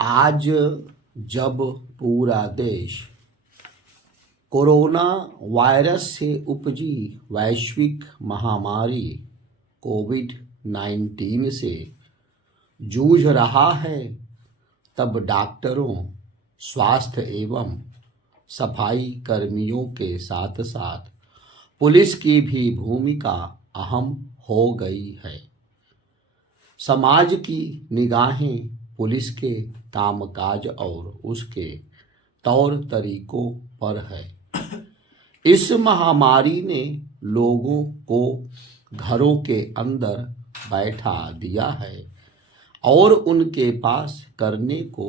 आज जब पूरा देश कोरोना वायरस से उपजी वैश्विक महामारी कोविड-19 से जूझ रहा है, तब डॉक्टरों, स्वास्थ्य एवं सफाई कर्मियों के साथ साथ पुलिस की भी भूमिका अहम हो गई है। समाज की निगाहें पुलिस के कामकाज और उसके तौर तरीकों पर है। इस महामारी ने लोगों को घरों के अंदर बैठा दिया है और उनके पास करने को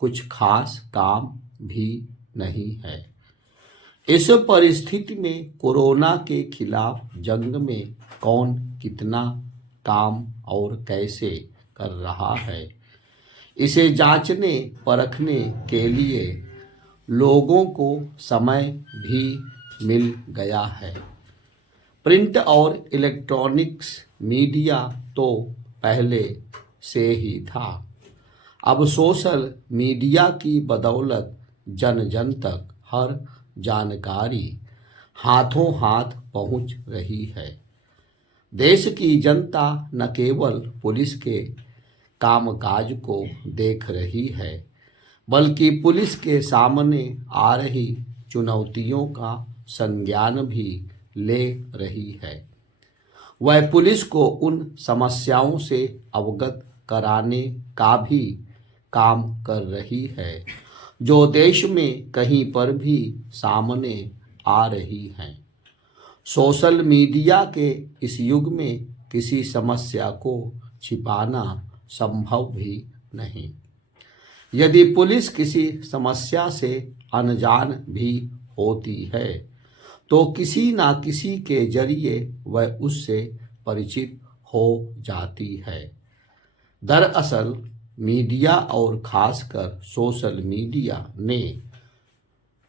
कुछ खास काम भी नहीं है। इस परिस्थिति में कोरोना के खिलाफ जंग में कौन कितना काम और कैसे कर रहा है, इसे जांचने परखने के लिए लोगों को समय भी मिल गया है। प्रिंट और इलेक्ट्रॉनिक्स मीडिया तो पहले से ही था, अब सोशल मीडिया की बदौलत जन जन तक हर जानकारी हाथों हाथ पहुंच रही है। देश की जनता न केवल पुलिस के कामकाज को देख रही है, बल्कि पुलिस के सामने आ रही चुनौतियों का संज्ञान भी ले रही है। वह पुलिस को उन समस्याओं से अवगत कराने का भी काम कर रही है जो देश में कहीं पर भी सामने आ रही हैं। सोशल मीडिया के इस युग में किसी समस्या को छिपाना संभव भी नहीं। यदि पुलिस किसी समस्या से अनजान भी होती है तो किसी ना किसी के जरिए वह उससे परिचित हो जाती है। दरअसल मीडिया और खासकर सोशल मीडिया ने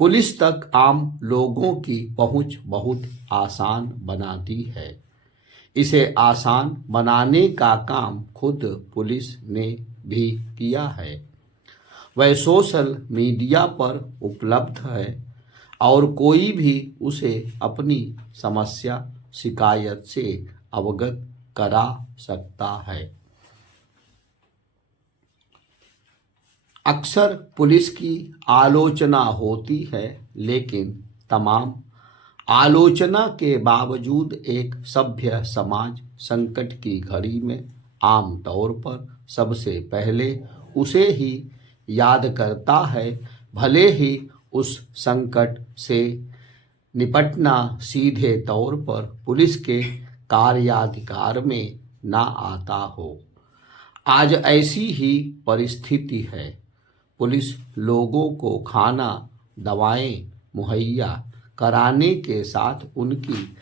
पुलिस तक आम लोगों की पहुंच बहुत आसान बना दी है। इसे आसान बनाने का काम खुद पुलिस ने भी किया है। वह सोशल मीडिया पर उपलब्ध है और कोई भी उसे अपनी समस्या शिकायत से अवगत करा सकता है। अक्सर पुलिस की आलोचना होती है, लेकिन तमाम आलोचना के बावजूद एक सभ्य समाज संकट की घड़ी में आम तौर पर सबसे पहले उसे ही याद करता है, भले ही उस संकट से निपटना सीधे तौर पर पुलिस के कार्याधिकार में ना आता हो। आज ऐसी ही परिस्थिति है। पुलिस लोगों को खाना, दवाएं मुहैया कराने के साथ उनकी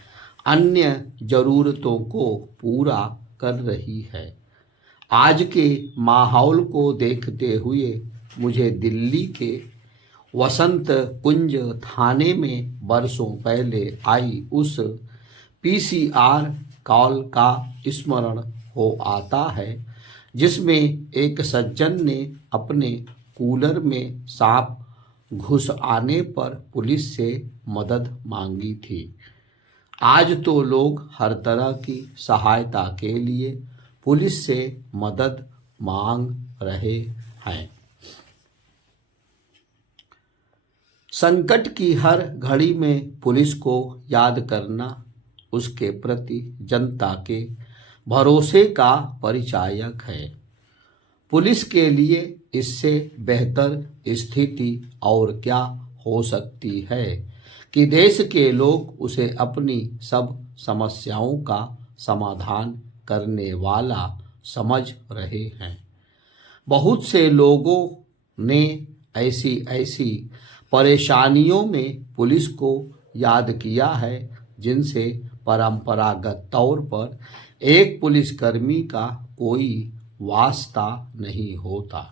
अन्य ज़रूरतों को पूरा कर रही है। आज के माहौल को देखते हुए मुझे दिल्ली के वसंत कुंज थाने में बरसों पहले आई उस पीसीआर कॉल का स्मरण हो आता है, जिसमें एक सज्जन ने अपने कूलर में सांप घुस आने पर पुलिस से मदद मांगी थी। आज तो लोग हर तरह की सहायता के लिए पुलिस से मदद मांग रहे हैं। संकट की हर घड़ी में पुलिस को याद करना उसके प्रति जनता के भरोसे का परिचायक है। पुलिस के लिए इससे बेहतर स्थिति और क्या हो सकती है कि देश के लोग उसे अपनी सब समस्याओं का समाधान करने वाला समझ रहे हैं। बहुत से लोगों ने ऐसी परेशानियों में पुलिस को याद किया है जिनसे परंपरागत तौर पर एक पुलिसकर्मी का कोई वास्ता नहीं होता।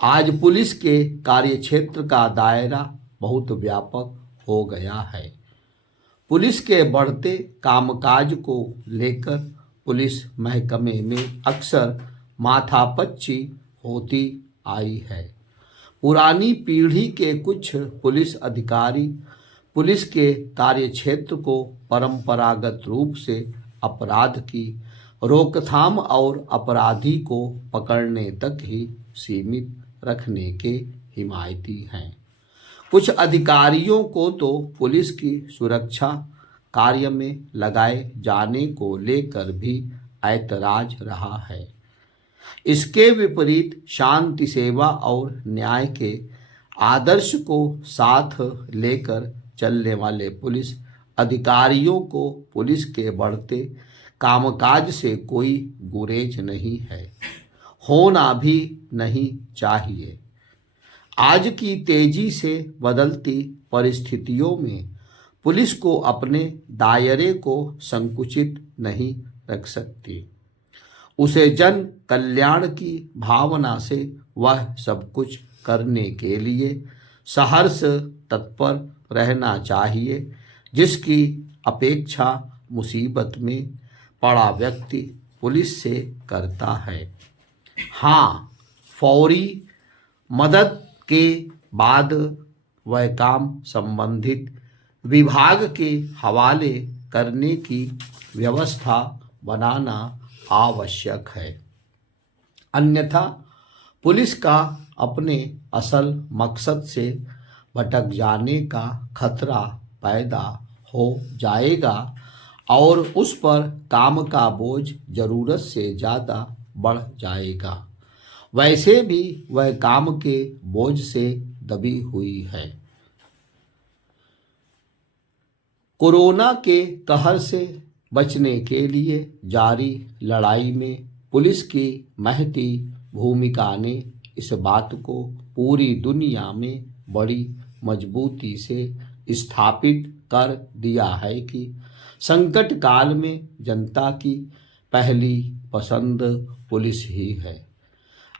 आज पुलिस के कार्यक्षेत्र का दायरा बहुत व्यापक हो गया है। पुलिस के बढ़ते कामकाज को लेकर पुलिस महकमे में अक्सर माथापच्ची होती आई है। पुरानी पीढ़ी के कुछ पुलिस अधिकारी पुलिस के कार्यक्षेत्र को परंपरागत रूप से अपराध की रोकथाम और अपराधी को पकड़ने तक ही सीमित रखने के हिमायती हैं। कुछ अधिकारियों को तो पुलिस की सुरक्षा कार्य में लगाए जाने को लेकर भी ऐतराज रहा है। इसके विपरीत शांति सेवा और न्याय के आदर्श को साथ लेकर चलने वाले पुलिस अधिकारियों को पुलिस के बढ़ते कामकाज से कोई गुरेज नहीं है, होना भी नहीं चाहिए। आज की तेजी से बदलती परिस्थितियों में पुलिस को अपने दायरे को संकुचित नहीं रख सकती। उसे जन कल्याण की भावना से वह सब कुछ करने के लिए सहर्ष तत्पर रहना चाहिए, जिसकी अपेक्षा मुसीबत में पड़ा व्यक्ति पुलिस से करता है। हाँ, फौरी मदद के बाद वह काम संबंधित विभाग के हवाले करने की व्यवस्था बनाना आवश्यक है। अन्यथा पुलिस का अपने असल मकसद से भटक जाने का खतरा पैदा हो जाएगा और उस पर काम का बोझ जरूरत से ज़्यादा बढ़ जाएगा। वैसे भी वह काम के बोझ से दबी हुई है। कोरोना के कहर से बचने के लिए जारी लड़ाई में पुलिस की महती भूमिका ने इस बात को पूरी दुनिया में बड़ी मजबूती से स्थापित कर दिया है कि संकट काल में जनता की पहली पसंद पुलिस ही है।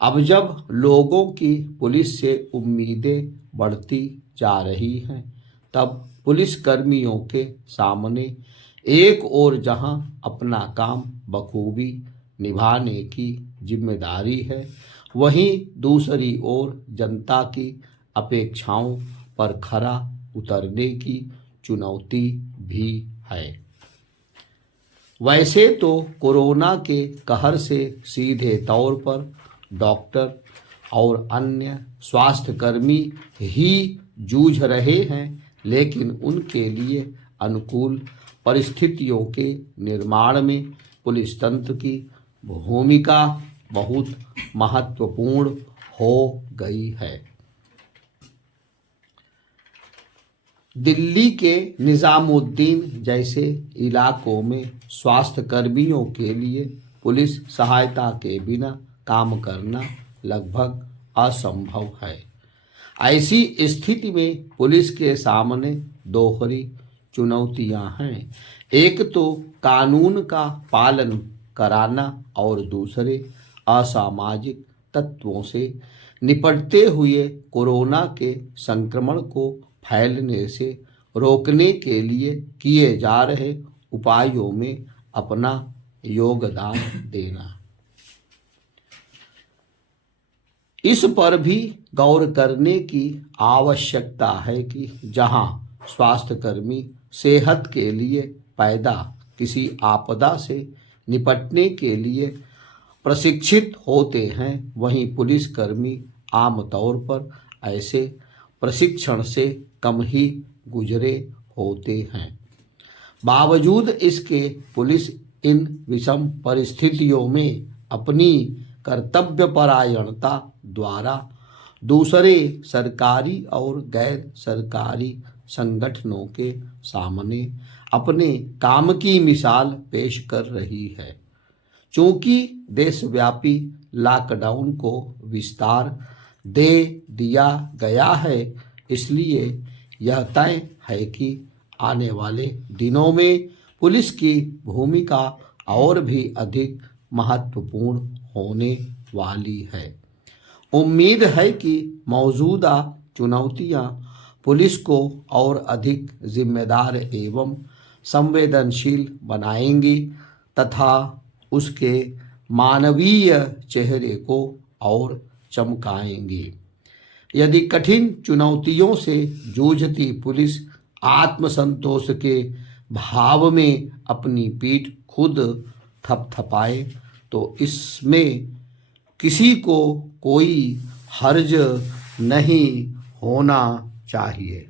अब जब लोगों की पुलिस से उम्मीदें बढ़ती जा रही हैं, तब पुलिस कर्मियों के सामने एक ओर जहां अपना काम बखूबी निभाने की जिम्मेदारी है, वहीं दूसरी ओर जनता की अपेक्षाओं पर खरा उतरने की चुनौती भी है। वैसे तो कोरोना के कहर से सीधे तौर पर डॉक्टर और अन्य स्वास्थ्यकर्मी ही जूझ रहे हैं, लेकिन उनके लिए अनुकूल परिस्थितियों के निर्माण में पुलिस तंत्र की भूमिका बहुत महत्वपूर्ण हो गई है। दिल्ली के निजामुद्दीन जैसे इलाकों में स्वास्थ्य कर्मियों के लिए पुलिस सहायता के बिना काम करना लगभग असंभव है। ऐसी स्थिति में पुलिस के सामने दोहरी चुनौतियां हैं। एक तो कानून का पालन कराना और दूसरे असामाजिक तत्वों से निपटते हुए कोरोना के संक्रमण को फैलने से रोकने के लिए किए जा रहे उपायों में अपना योगदान देना। इस पर भी गौर करने की आवश्यकता है कि जहां स्वास्थ्यकर्मी सेहत के लिए पैदा किसी आपदा से निपटने के लिए प्रशिक्षित होते हैं, वहीं पुलिसकर्मी आमतौर पर ऐसे प्रशिक्षण से कम ही गुजरे होते हैं। बावजूद इसके पुलिस इन विषम परिस्थितियों में अपनी कर्तव्यपरायणता द्वारा दूसरे सरकारी और गैर सरकारी संगठनों के सामने अपने काम की मिसाल पेश कर रही है। चूंकि देशव्यापी लॉकडाउन को विस्तार दे दिया गया है, इसलिए यह तय है कि आने वाले दिनों में पुलिस की भूमिका और भी अधिक महत्वपूर्ण होने वाली है। उम्मीद है कि मौजूदा चुनौतियां पुलिस को और अधिक जिम्मेदार एवं संवेदनशील बनाएंगी तथा उसके मानवीय चेहरे को और चमकाएंगे। यदि कठिन चुनौतियों से जूझती पुलिस आत्मसंतोष के भाव में अपनी पीठ खुद थपथपाए तो इसमें किसी को कोई हर्ज नहीं होना चाहिए।